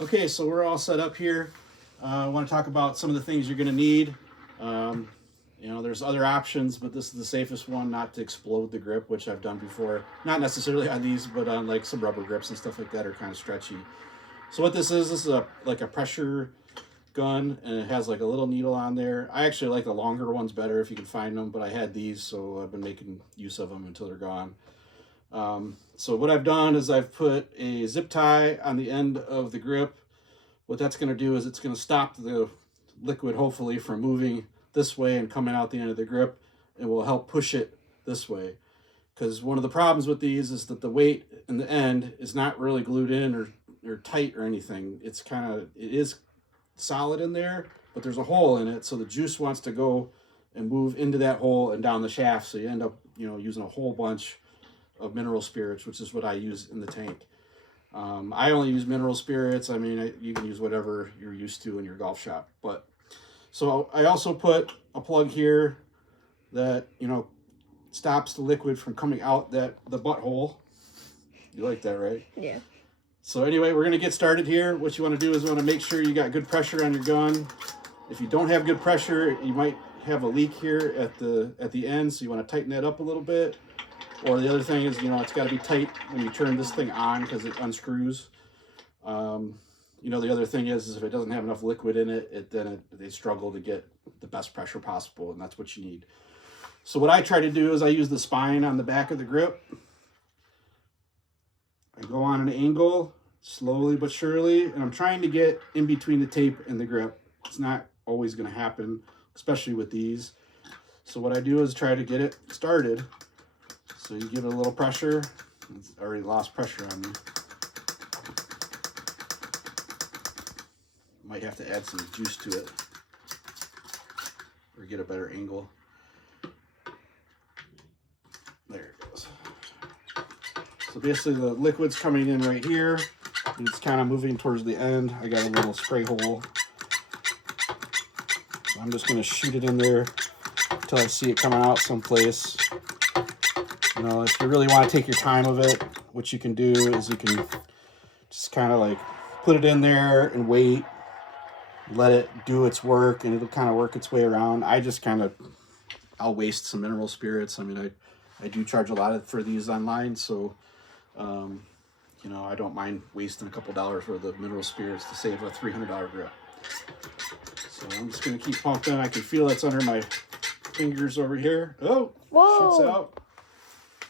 Okay, so we're all set up here. I want to talk about some of the things you're going to need. You know, there's other options, but this is the safest one not to explode the grip, which I've done before. Not necessarily on these, but on like some rubber grips and stuff like that are kind of stretchy. So what this is like a pressure gun, and it has like a little needle on there. I actually like the longer ones better if you can find them, but I had these, so I've been making use of them until they're gone. So what I've done is I've put a zip tie on the end of the grip. What that's going to do is it's going to stop the liquid, hopefully, from moving this way and coming out the end of the grip, and will help push it this way. Because one of the problems with these is that the weight in the end is not really glued in or tight or anything. It is solid in there, but there's a hole in it, so the juice wants to go and move into that hole and down the shaft, so you end up, you know, using a whole bunch of mineral spirits, which is what I use in the tank. I only use mineral spirits. I mean, you can use whatever you're used to in your golf shop. But so I also put a plug here that, you know, stops the liquid from coming out the butthole. You like that, right? Yeah. So anyway, we're going to get started here. What you want to do is you want to make sure you got good pressure on your gun. If you don't have good pressure, you might have a leak here at the end, so you want to tighten that up a little bit. Or the other thing is, you know, it's got to be tight when you turn this thing on because it unscrews. You know, the other thing is if it doesn't have enough liquid in it, they struggle to get the best pressure possible, and that's what you need. So what I try to do is I use the spine on the back of the grip. I go on an angle, slowly but surely, and I'm trying to get in between the tape and the grip. It's not always going to happen, especially with these. So what I do is try to get it started. So you give it a little pressure. It's already lost pressure on me. Might have to add some juice to it or get a better angle. There it goes. So basically the liquid's coming in right here. It's kind of moving towards the end. I got a little spray hole. So I'm just going to shoot it in there until I see it coming out someplace. You know, if you really want to take your time of it, what you can do is you can just kind of like put it in there and wait, let it do its work, and it'll kind of work its way around. I'll waste some mineral spirits. I mean, I do charge a lot for these online, so, you know, I don't mind wasting a couple dollars worth of mineral spirits to save a $300 grip. So I'm just going to keep pumping. I can feel it's under my fingers over here. Oh, Whoa. shoots out.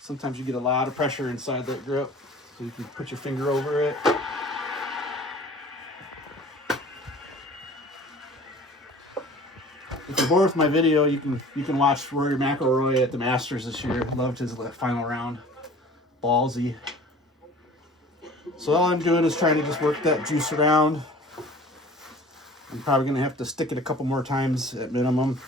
Sometimes you get a lot of pressure inside that grip, so you can put your finger over it. If you're bored with my video, you can watch Rory McIlroy at the Masters this year. Loved his final round. Ballsy. So all I'm doing is trying to just work that juice around. I'm probably going to have to stick it a couple more times at minimum.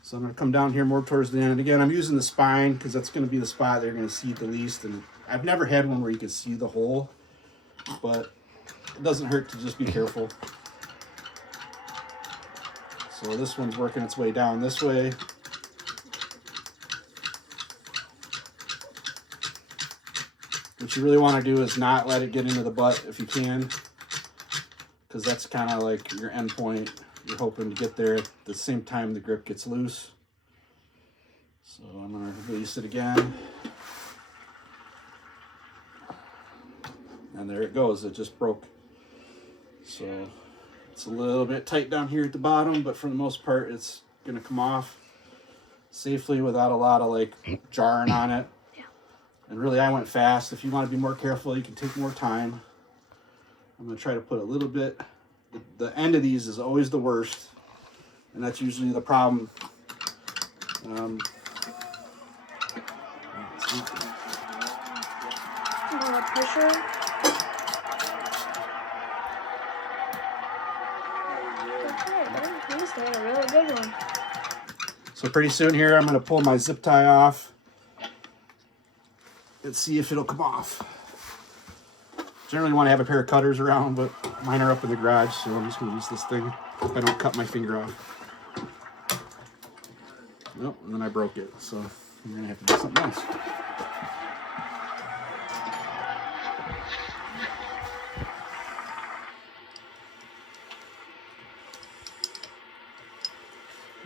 So I'm going to come down here more towards the end. And again, I'm using the spine because that's going to be the spot they're going to see the least. And I've never had one where you can see the hole, but it doesn't hurt to just be careful. So this one's working its way down this way. What you really want to do is not let it get into the butt if you can, because that's kind of like your end point. You're hoping to get there at the same time the grip gets loose. So I'm going to release it again. And there it goes. It just broke. So it's a little bit tight down here at the bottom, but for the most part, it's going to come off safely without a lot of like jarring on it. Yeah. And really, I went fast. If you want to be more careful, you can take more time. I'm going to try to put a little bit. The end of these is always the worst, and that's usually the problem. A lot of pressure. Okay, he's doing a really good one. So pretty soon here, I'm going to pull my zip tie off and see if it'll come off. Generally want to have a pair of cutters around, but mine are up in the garage, so I'm just going to use this thing if I don't cut my finger off. Nope, and then I broke it, so I'm going to have to do something else.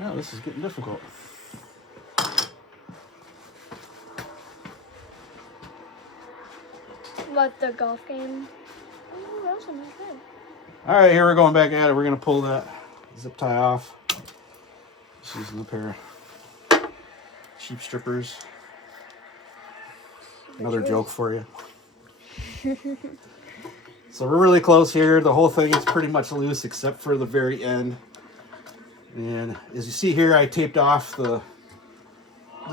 Oh, this is getting difficult. What, the golf game? Oh, that was a nice game. All right, here we're going back at it. We're gonna pull that zip tie off. Just using a pair of cheap strippers. Another joke for you. So we're really close here. The whole thing is pretty much loose except for the very end. And as you see here, I taped off the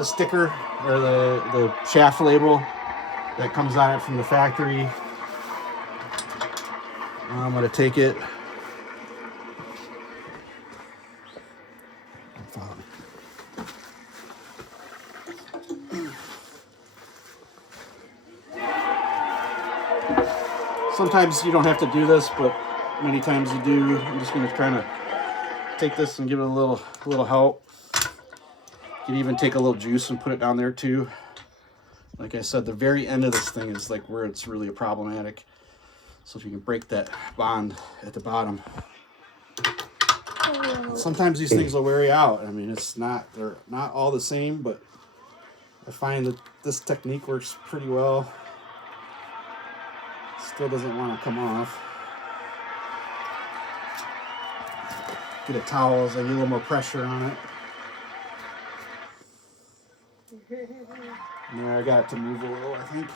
sticker or the shaft label that comes on it from the factory. I'm going to take it. Follow me. Sometimes you don't have to do this, but many times you do. I'm just going to kind of take this and give it a little help. You can even take a little juice and put it down there too. Like I said, the very end of this thing is like where it's really problematic. So if you can break that bond at the bottom. Sometimes these things will wear you out. I mean, they're not all the same, but I find that this technique works pretty well. Still doesn't want to come off. Get a towel as I get a little more pressure on it. There, I got it to move a little, I think.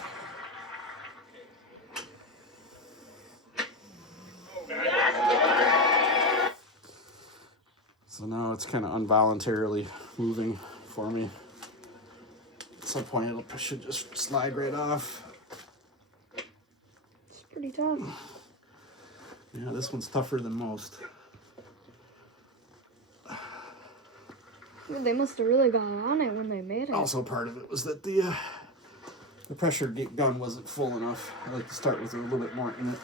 So now it's kind of involuntarily moving for me. At some point it should just slide right off. It's pretty tough. Yeah, this one's tougher than most. They must have really gone on it when they made it. Also, part of it was that the pressure gun wasn't full enough. I like to start with a little bit more in it.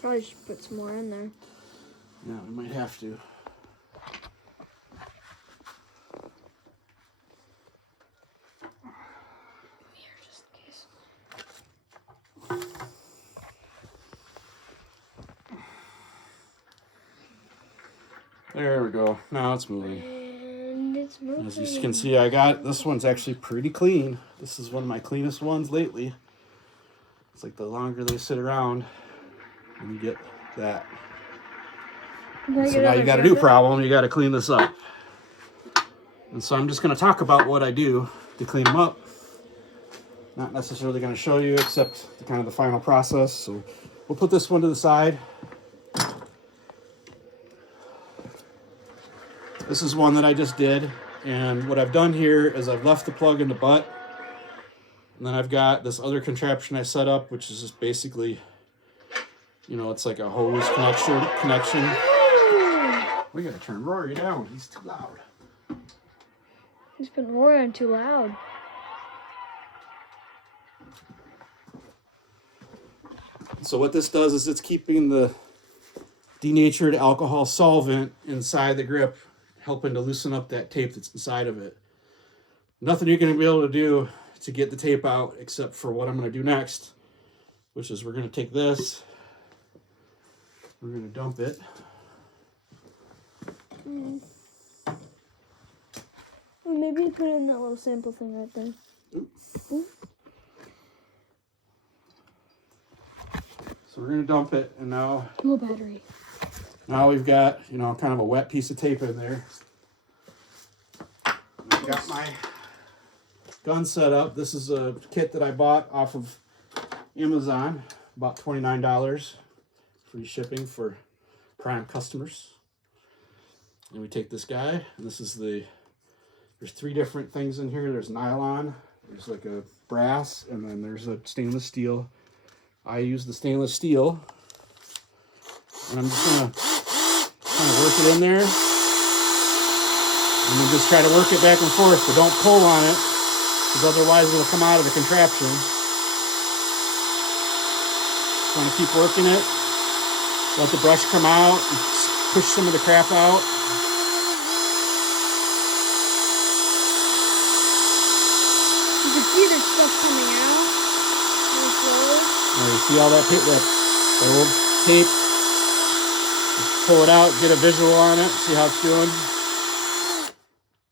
Probably should put some more in there. Yeah, we might have to. Here, just in case. There we go. Now it's moving. And it's moving. As you can see, this one's actually pretty clean. This is one of my cleanest ones lately. It's like the longer they sit around, and you get that. So now you got a new problem. You got to clean this up. And so I'm just going to talk about what I do to clean them up. Not necessarily going to show you, except kind of the final process. So we'll put this one to the side. This is one that I just did. And what I've done here is I've left the plug in the butt. And then I've got this other contraption I set up, which is just basically, it's like a hose connection. We gotta turn Rory down. He's too loud. He's been roaring too loud. So what this does is it's keeping the denatured alcohol solvent inside the grip, helping to loosen up that tape that's inside of it. Nothing you're going to be able to do to get the tape out except for what I'm going to do next, which is we're going to take this, we're going to dump it. Maybe put in that little sample thing right there. So we're going to dump it, and now battery. Now we've got, kind of a wet piece of tape in there. And I've got my gun set up. This is a kit that I bought off of Amazon, about $29. Free shipping for Prime customers. And we take this guy, and this is there's 3 different things in here. There's nylon, there's like a brass, and then there's a stainless steel. I use the stainless steel, and I'm just gonna kind of work it in there, and then just try to work it back and forth, but don't pull on it, because otherwise it'll come out of the contraption. Just want to keep working it, let the brush come out, and push some of the crap out. You can see there's stuff coming out. Really slowly. You see all that old tape pull it out, get a visual on it, see how it's doing.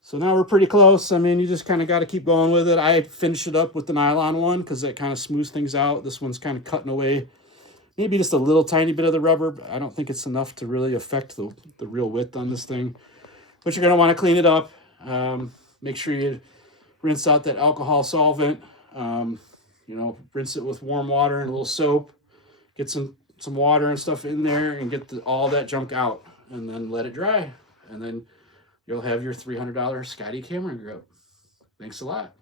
So now we're pretty close. I mean, you just kind of got to keep going with it. I finished it up with the nylon one because that kind of smooths things out. This one's kind of cutting away maybe just a little tiny bit of the rubber, but I don't think it's enough to really affect the real width on this thing. But you're going to want to clean it up. Make sure you rinse out that alcohol solvent. Rinse it with warm water and a little soap. Get some water and stuff in there and get all that junk out. And then let it dry. And then you'll have your $300 Scotty camera grip. Thanks a lot.